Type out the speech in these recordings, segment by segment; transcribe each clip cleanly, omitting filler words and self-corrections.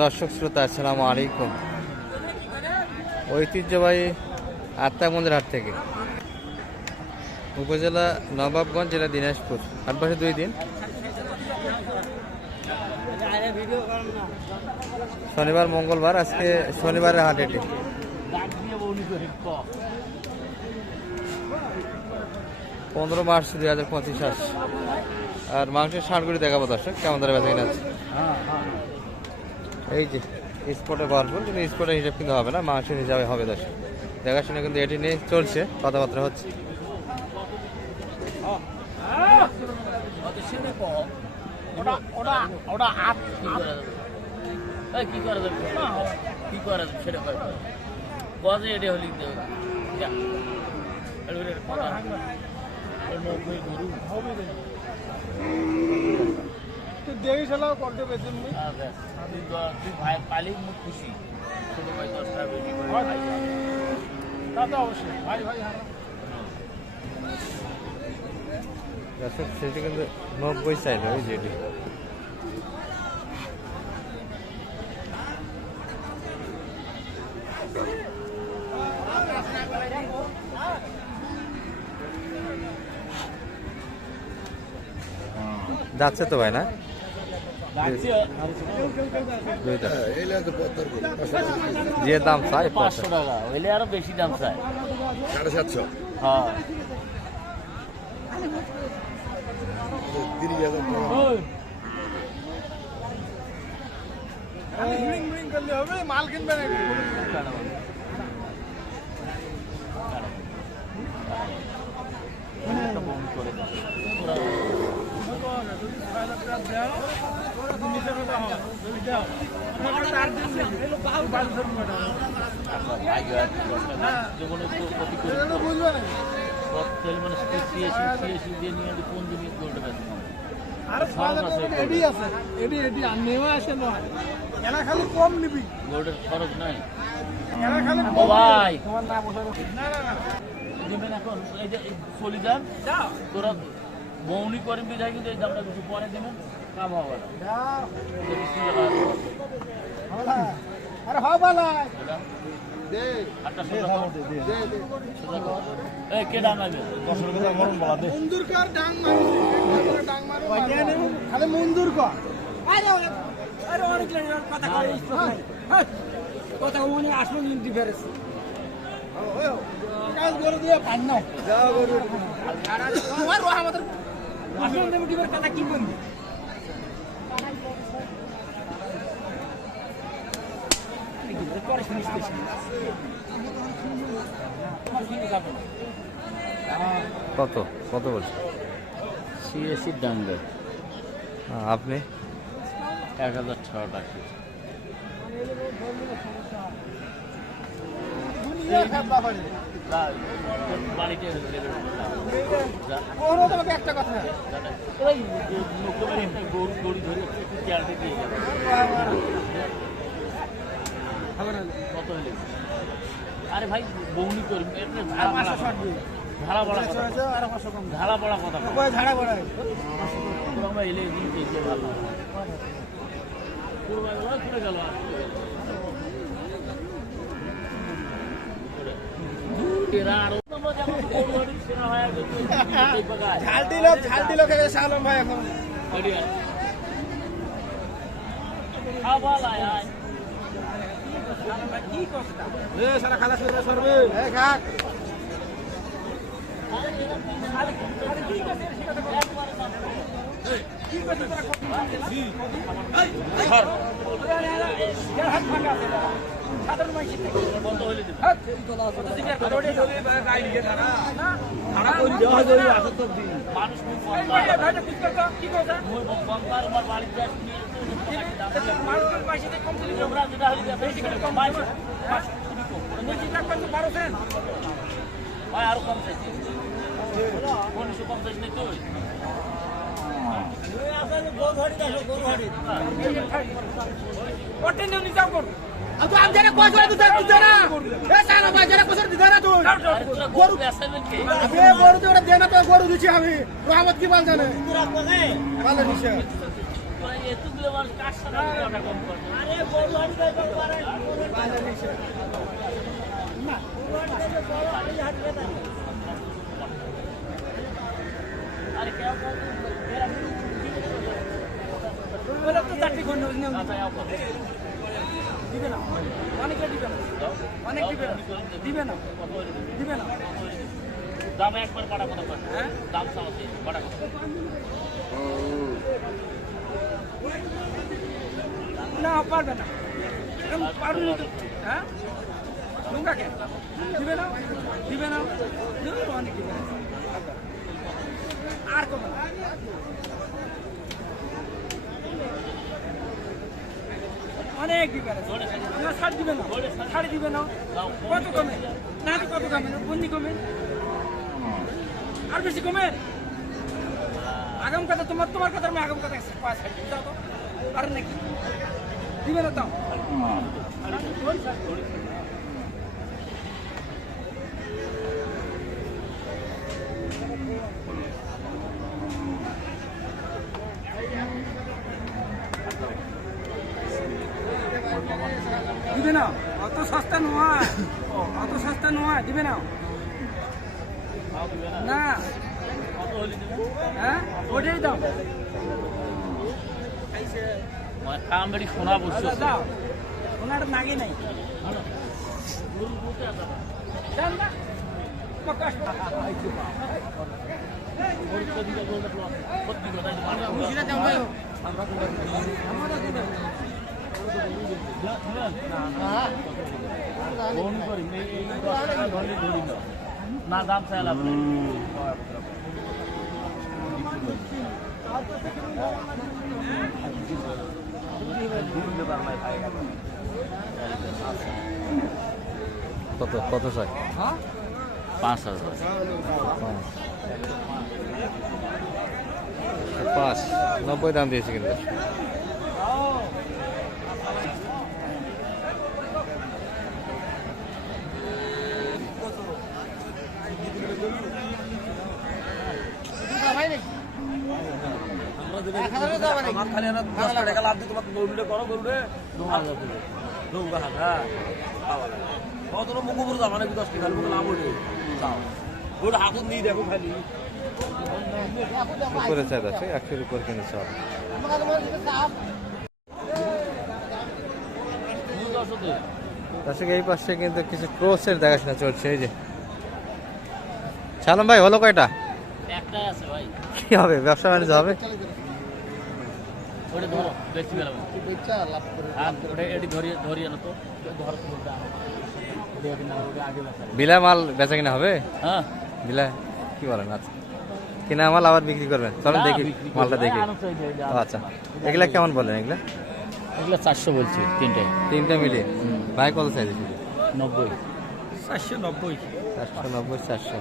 দর্শক শ্রোতা আসসালামু আলাইকুম। ঐতিহ্যবাহী আত্মা মন্দির হাট থেকে, উপজেলা নবাবগঞ্জ, জেলা দিনাজপুর। হাট বসে 2 দিন, শনিবার মঙ্গলবার। আজকে শনিবারের হাট এটি। 15 মার্চ 2025। আর মাংসের ষাঁড়গুলি দেখাবো দর্শক, কেমন ধরে বেঁচে কিনা আছে। এই যে স্পটে ভরপুর, কিন্তু স্পটের হিসাব কিন্তু হবে না, মাংসের হিসাবে হবে দর্শক। দেখাশোনা কিন্তু এটি নিয়ে চলছে, কথাবার্তা হচ্ছে। দেরি চালাও করতে পেরেছেন ভাই পালি মুখ খুশি, ছোট ভাই 10 টাকা বেশি তা তো অবশ্যই ভাই ভাই। সেটি কিন্তু 90 চাইলে, ওই যে এটি। যাচ্ছে তো ভাই না, যে দাম চাই 500 টাকা হইলে আরো বেশি দাম চাই, 750। হ্যাঁ মাল কিনবে নাকি? কম নিবি, গোল্ডের খরচ নাই ও ভাই। তোমার না বসে এখন এই যে চলে যান, তোরা বৌনি করেন বিধায় কিন্তু এই দামটা কিছু পরে দেবেন, কাম হবে না। আরে হ্যাঁ ভালো কে ডাঙাবে মন্দুরকার ডাং মারু, ডাং মারু খালি মন্দুর কর। আরে অনেক কথা কই, কথা মনে আসলো নিতে পেরেছে। কাজ করে দিয়ে পান না যাও গরু তোমার আমাদের আসল দেব কি কথা কি বলবি। কত কত বলছে? 86 ডাঙ্গে আপনি 1006 টাকা। বাড়িতে একটা কথা গরু গরু ধরে চেয়ারটা দিয়ে যাবে। কত হলে? আরে ভাই বৌনি করবি, ঝাড়া পড়া কথা, ঝাড়া পড়া কথা ঝাড়া পড়া আমরা এলে ভালো ঘুরে গেল। ঝাল দিল সালম ভাই এখন সারা খালা সরবে খাক আরো কম চাইছি, 50 নেই তো গরু দিচ্ছি আমি রহমত কি বল জানে ভালো দিচ্ছে এতগুলো মানুষ কার সাথে কথা কম করে? আরে বড় হাড়ি গাই বাবা আরে না বড় হাড়ি হাড়ি গাই আরে কেউ বলে তো চারটি কোন নিয়ম দিবে না অনেকে দিবে না অনেক দিবে না দিবে না দিবে না দাম একবার বাড়া কথা বল হ্যাঁ দাম সামতে বাড়া কথা না পারবে না পারবে না হ্যাঁ লুঙ্গা কে দিবে না দিবে না অনেক দিবে আর কম অনেক দিবে না ছাড় দিবে না ছাড় দিবে না কত কমে না তো কত কমে বন্দি কমে আর বেশি কমে আগাম কথা তোমার কথা আমি আগাম কথা যাও তো আর নাকি দিবে না তাও দিবে না অত সস্তা নয় অত সস্তা নয় দিবে না না হ্যাঁ ওটাই দাও কামড়ি সোনা বসছে দাও সোনাটা নাগে নাই জান না প্রকাশ মুশিরা দাও ভাই না দাম চাই লাভ কত কত চাই 5,000 590 দাম দিয়েছে কিন্তু উপরে চাঁদ আছে 100-এর উপর কিনেছে দর্শক এই পাশে কিন্তু কিছু ক্রোসের দেখাশোনা চলছে এই যে সালাম ভাই হলো কয়টা একটাই আছে ভাই কি হবে ব্যবসা বাণিজ্য হবে ওটা ধরো বেশি গেল বেচা লাভ করে আর ওটা এডি ধরিয়ে না তো ধর বিলা মাল বেচা কিনা হবে হ্যাঁ বিলা কি বলেন আচ্ছা কিনা মাল আবার বিক্রি করবেন চলেন দেখি মালটা দেখি আচ্ছা এগুলা কেমন বলেন এগুলা এগুলো 400 বলছি তিনটে মিলিয়ে ভাই কত চাইছে 90 490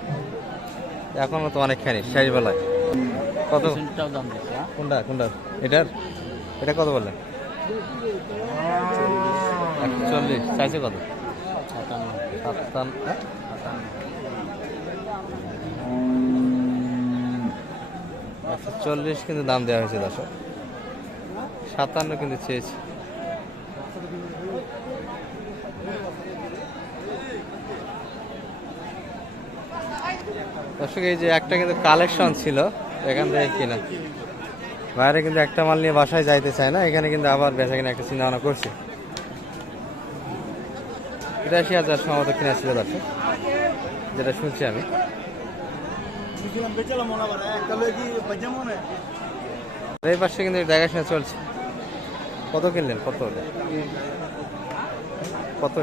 এখনো তো অনেকখানি শেষ বেলায় কত দাম দিচ্ছে কোনটা এটা কত বললেন 140 চাইছে কত 140 কিন্তু দাম দেওয়া হয়েছে 57 কিন্তু চেয়েছি দর্শক এই যে একটা কিন্তু কালেকশন ছিল এখান থেকে কিনা বাইরে কিন্তু একটা মাল নিয়ে বাসায় যাইতে চায় না এখানে কিন্তু আবার বেচা কিনা একটা চিন্তা ভাবনা করছে 83,000 সম্ভবত কিনা ছিল দর্শক যেটা শুনছি আমি এই পাশে কিন্তু দেখাশোনা চলছে কত কিনলেন কত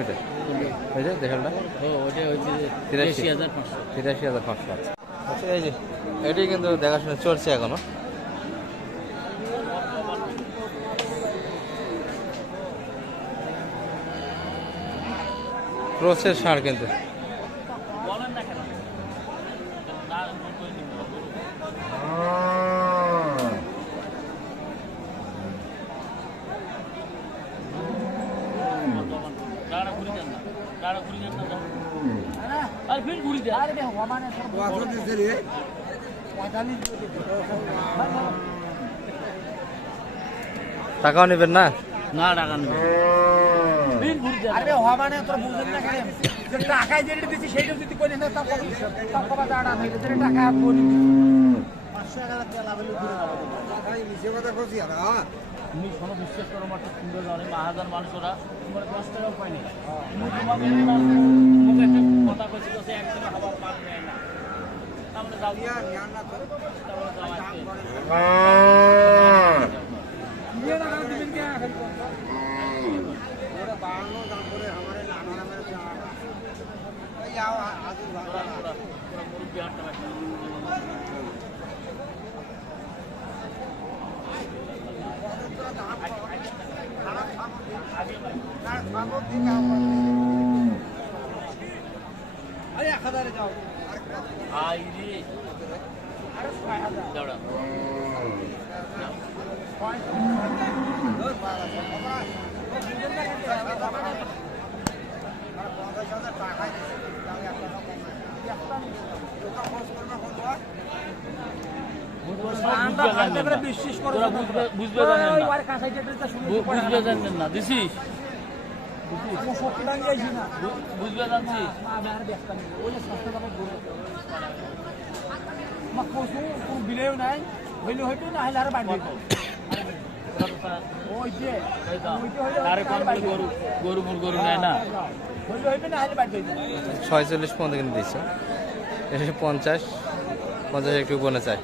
এটা এই যে দেখালটা 83,500 আচ্ছা এই যে এটি কিন্তু দেখাশোনা চলছে এখনো ক্রসের ষাঁড় কিন্তু আর ফির ঘুরি দে আরে দেখো মানে ওয়াজো দিছে রে 45 টাকাও নেবেন না? না টাকা নেবে আরে হওয়া মানে তোর বুঝেন না কেন যে টাকায় যেটা দিচ্ছি সেইটা যদি কই না তা কবা দাঁড়া নেই যে টাকা বলি 500 টাকা তেল আবেলে ঘুরে ভাই নিচে কথা কইছি আর তুমি কোনো বিশ্বাস করো মাত্র সুন্দর অনেক হাজার মানুষ ওরা তোমার 10 টাকাও পায়নি তুমি তোমাকে মুখে একটা কথা কইছিল সে একদিন খাবার পাবে না তাহলে যাও জ্ঞান না তো তাহলে যাও আজকে ये ना दिबिन के आखिर को ओरे बानो दाम करे हमारे नाना मेरे भाई आओ आज पूरा मुर्गी आटा अरे 1000 जाओ आई रे अरे 6000 दौड़ा বিশ্বাস করো বুঝবে জানেন না দিছিস সত্যি দাম যাইছি না বুঝবে জানছি আর ব্যস্ত নেই ওই সস্তা দামে গরু মা কোসু কোন বিলেও নাই হইলে হইতো না হইলে আর বাড়ি ওই যে আরে কোন গরু গরু মুর গরু নেয় না হইলে হইবে না হইলে বাড়ি 46 পর্যন্ত কিন্তু দিচ্ছে, এসে 50 একটু বনে চাই।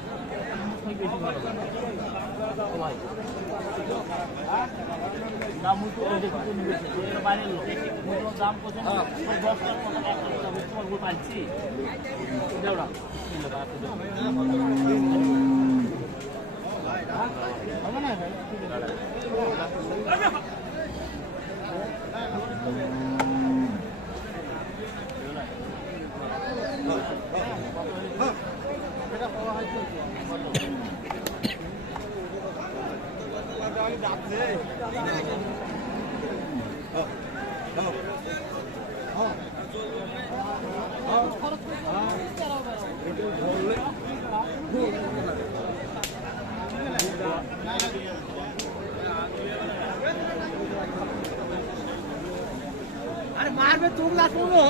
দাম তো দেখতে নিবেছে এর বাইরে লোক দাম কত না 10 টাকা কত একটা গরু পাইছি দেওড়া হবে না ভাই अरे मार में तुम ना सुनो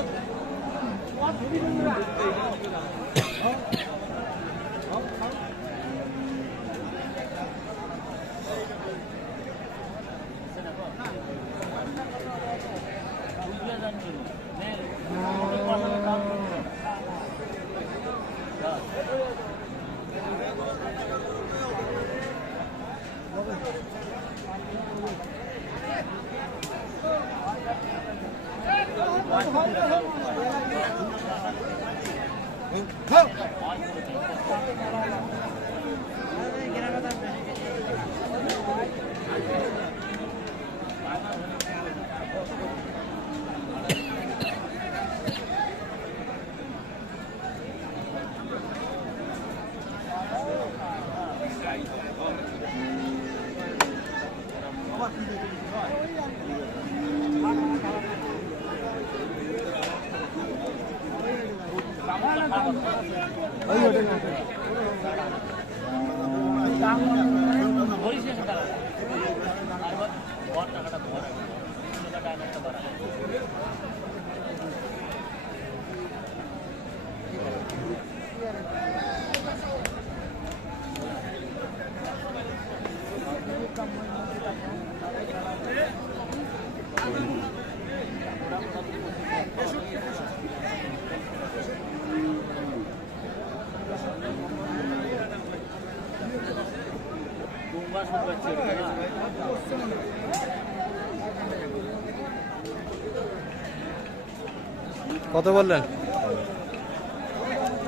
কত বললেন?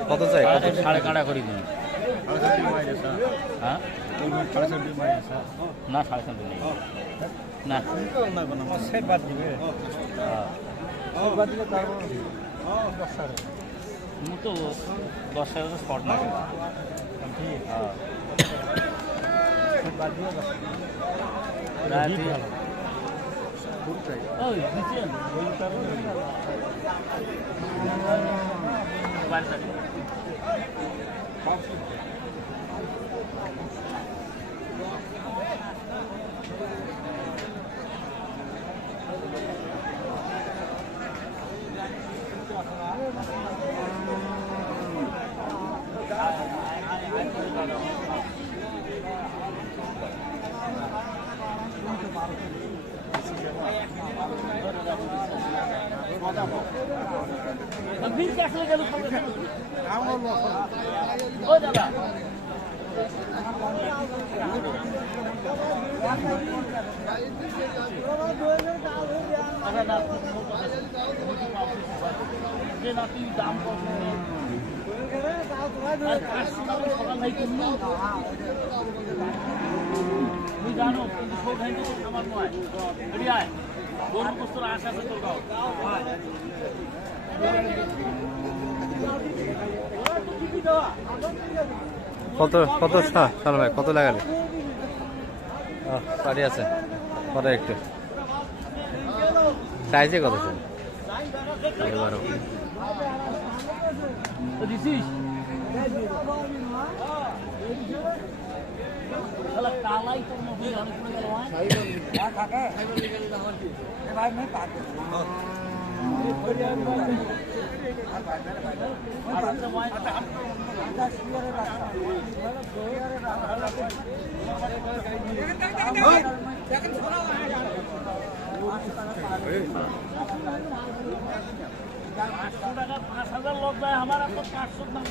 কত চাই? সাড়ে কাটা করি দিন হ্যাঁ না 3.5 নেই না सेट बात दिबे और बात दिले तार मु तो 10,000 तो स्पॉट ना ठीक हां सेट बात दिले रात खूब चाहिए ओए नीचे बोल तार बाहर तक ও দাদা দাম তুমি জানো কিন্তু সৌভাগ্য আমার নয় গরুর বস্তুর আশা আছে তোর গাও কত কত সাল ভাই কত লাগালে? পারি আছে পরে একটু সাইজে কত ছিল? 11 দিছিস কালাই তোর মধ্যে টাকা 5,000 লোক যায় আমার 500 দাম